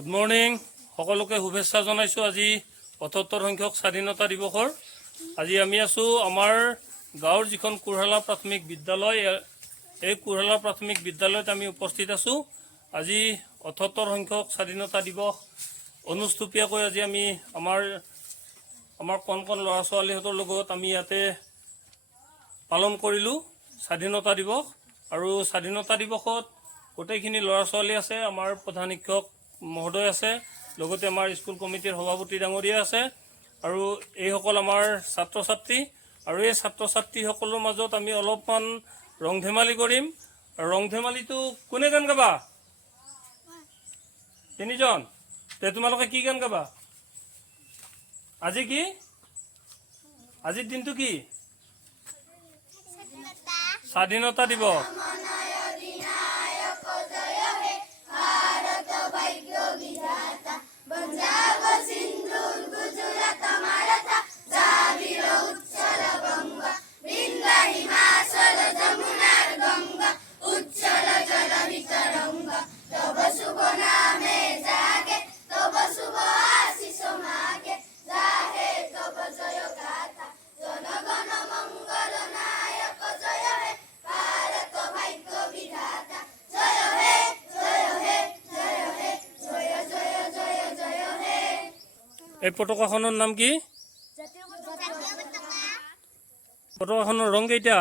Good morning সকলোকে শুভেচ্ছা জনাইছোঁ। আজি ৭৫ সংখ্যক স্বাধীনতা দিৱসৰ আজি আমি আছোঁ আমাৰ গাঁৱৰ যিখন কুৰহালা প্ৰাথমিক বিদ্যালয়, এই কুৰহালা প্ৰাথমিক বিদ্যালয়ত আমি উপস্থিত আছোঁ। আজি ৭৮ সংখ্যক স্বাধীনতা দিৱস অনুষ্টুপীয়াকৈ আজি আমি আমাৰ কণ ল'ৰা ছোৱালীহঁতৰ লগত আমি ইয়াতে পালন কৰিলোঁ স্বাধীনতা দিৱস। আৰু স্বাধীনতা দিৱসত গোটেইখিনি ল'ৰা ছোৱালী আছে, আমাৰ প্ৰধান শিক্ষক মহোদয় আছে, লগতে আমাৰ স্কুল কমিটিৰ সভাপতি ডাঙৰীয়া আছে, আৰু এইসকল আমাৰ ছাত্ৰ ছাত্ৰী। আৰু এই ছাত্ৰ ছাত্ৰীসকলৰ মাজত আমি অলপমান ৰং ধেমালি কৰিম। ৰং ধেমালিটো কোনে গান গাবা? তিনিজন। তে তোমালোকে কি গান গাবা? আজি কি? আজিৰ দিনটো কি? স্বাধীনতা দিৱস। এই পতাকাখনৰ নাম কি? পতাকাখনৰ ৰং কেইটা?